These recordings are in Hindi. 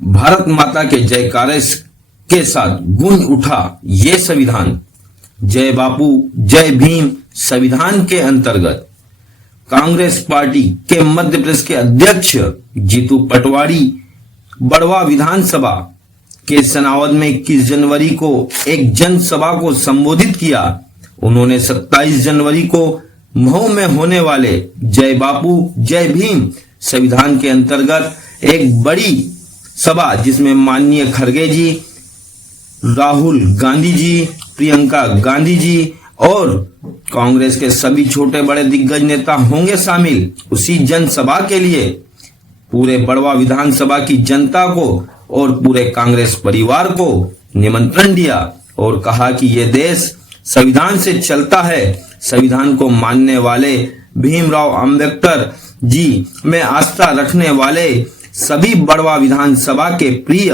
भारत माता के जयकारे के साथ गूंज उठा ये संविधान। जय बापू जय भीम संविधान के अंतर्गत कांग्रेस पार्टी के मध्य प्रदेश के अध्यक्ष जीतू पटवारी बड़वा विधानसभा के सनावद में 21 जनवरी को एक जनसभा को संबोधित किया। उन्होंने 27 जनवरी को महू में होने वाले जय बापू जय भीम संविधान के अंतर्गत एक बड़ी सभा जिसमें माननीय खड़गे जी, राहुल गांधी जी, प्रियंका गांधी जी और कांग्रेस के सभी छोटे बड़े दिग्गज नेता होंगे शामिल। उसी जनसभा के लिए पूरे बड़वा विधानसभा की जनता को और पूरे कांग्रेस परिवार को निमंत्रण दिया और कहा कि ये देश संविधान से चलता है। संविधान को मानने वाले भीमराव अंबेडकर जी में आस्था रखने वाले सभी बड़वा विधानसभा के प्रिय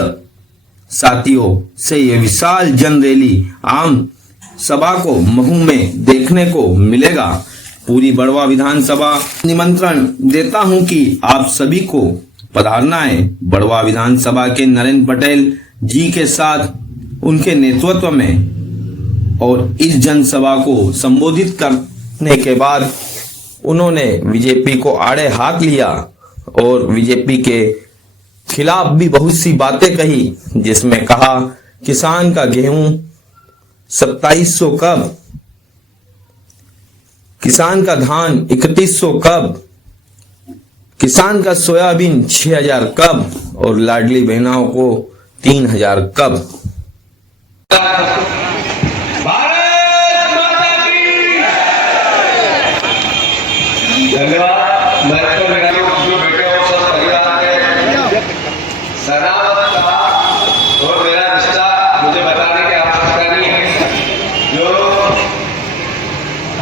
साथियों से ये विशाल जन रैली आम सभा को महू में देखने को मिलेगा। पूरी बड़वा विधानसभा निमंत्रण देता हूं कि आप सभी को पधारना है। बड़वा विधानसभा के नरेंद्र पटेल जी के साथ उनके नेतृत्व में और इस जनसभा को संबोधित करने के बाद उन्होंने बीजेपी को आड़े हाथ लिया और बीजेपी के खिलाफ भी बहुत सी बातें कही, जिसमें कहा किसान का गेहूं 2700 कब, किसान का धान 3100 कब, किसान का सोयाबीन 6000 कब और लाडली बहनों को 3000 कब। धन्यवाद। मैं तो मेरा जो बेटे और सब परिवार है सनावत का और मेरा रिश्ता मुझे बताने की आवश्यकता नहीं है। जो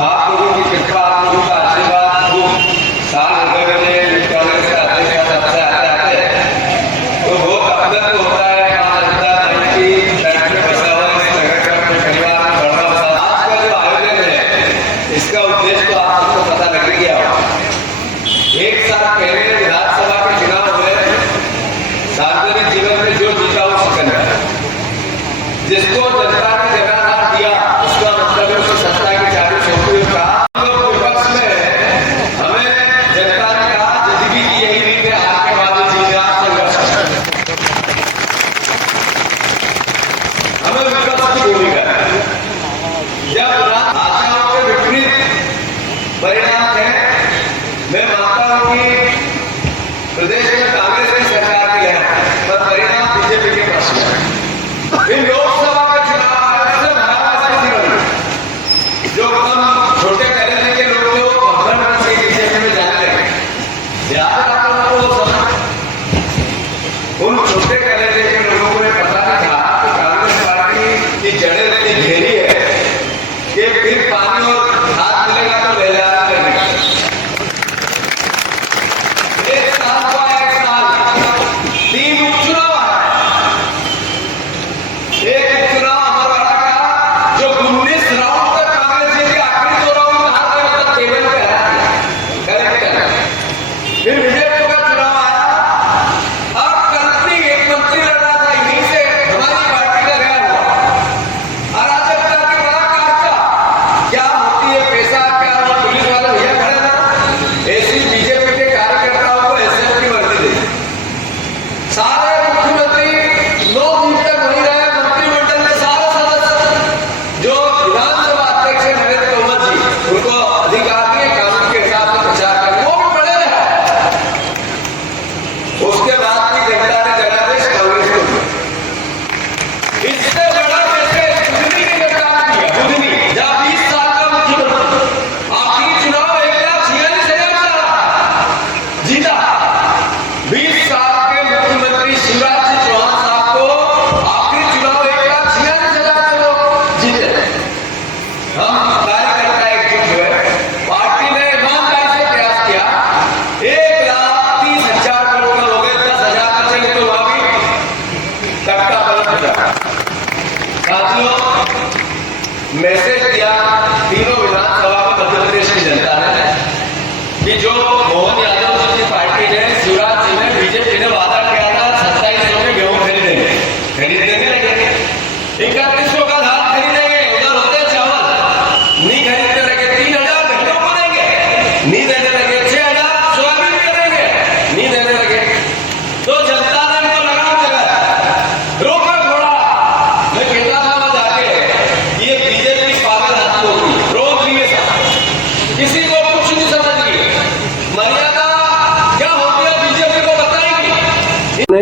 आप लोगों की कृपा, आप लोगों का आशीर्वाद वो साल हो गए मुझे कांग्रेस का अध्यक्ष पद से आते तो वो कब तक होता है परिवार में बढ़ना। आज का जो आयोजन है इसका उद्देश्य तो आपको पता लग गया।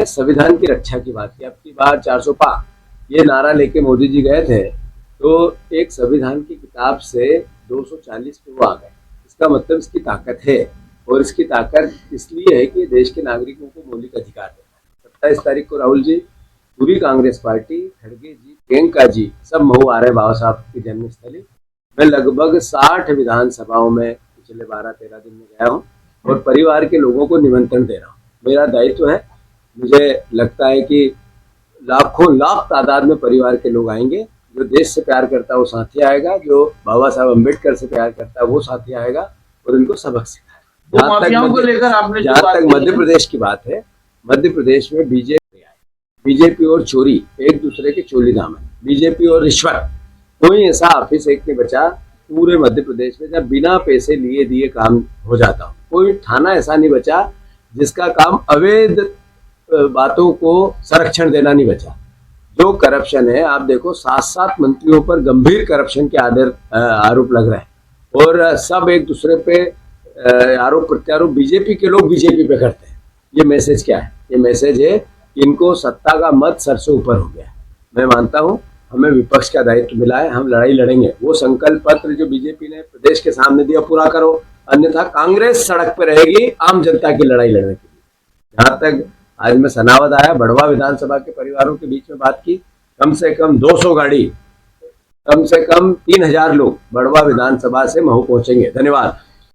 आपने संविधान की रक्षा की बात की। अब की बार 400 पार ये नारा लेके मोदी जी गए थे, तो एक संविधान की किताब से 240 पे वो आ गए। इसका मतलब इसकी ताकत है, और इसकी ताकत इसलिए है कि देश के नागरिकों को मौलिक अधिकार देता है। 27 तारीख को राहुल जी, पूरी कांग्रेस पार्टी, खड़गे जी, प्रियंका जी, सब महू आ रहे हैं बाबा साहब की जन्मस्थली। मैं लगभग 60 विधानसभाओं में पिछले 12-13 दिन में गया हूँ और परिवार के लोगों को निमंत्रण दे रहा हूँ। मेरा दायित्व है। मुझे लगता है कि लाखों लाख तादाद में परिवार के लोग आएंगे। जो देश से प्यार करता है वो साथी आएगा, जो बाबा साहब अम्बेडकर से प्यार करता है वो साथी आएगा और इनको सबक सिखाएगा। जहाँ तक मध्य प्रदेश की बात है, मध्य प्रदेश में बीजेपी और चोरी एक दूसरे के चोली दाम है। बीजेपी और रिश्वत, कोई ऐसा ऑफिस एक नहीं बचा पूरे मध्य प्रदेश में जब बिना पैसे लिए दिए काम हो जाता हो। कोई थाना ऐसा नहीं बचा जिसका काम अवैध बातों को संरक्षण देना नहीं बचा। जो करप्शन है, आप देखो 7-7 मंत्रियों पर गंभीर करप्शन के आरोप लग रहे हैं और सब एक दूसरे पे आरोप प्रत्यारोप बीजेपी के लोग बीजेपी पे करते हैं। ये मैसेज क्या है? ये मैसेज है कि इनको सत्ता का मत सर से ऊपर हो गया है। मैं मानता हूँ हमें विपक्ष का दायित्व मिला है, हम लड़ाई लड़ेंगे। वो संकल्प पत्र जो बीजेपी ने प्रदेश के सामने दिया पूरा करो, अन्यथा कांग्रेस सड़क पर रहेगी आम जनता की लड़ाई लड़ने के लिए। जहाँ तक आज मैं सनावद आया, बढ़वा विधानसभा के परिवारों के बीच में बात की, कम से कम 200 गाड़ी, कम से कम 3000 लोग बढ़वा विधानसभा से महू पहुंचेंगे। धन्यवाद।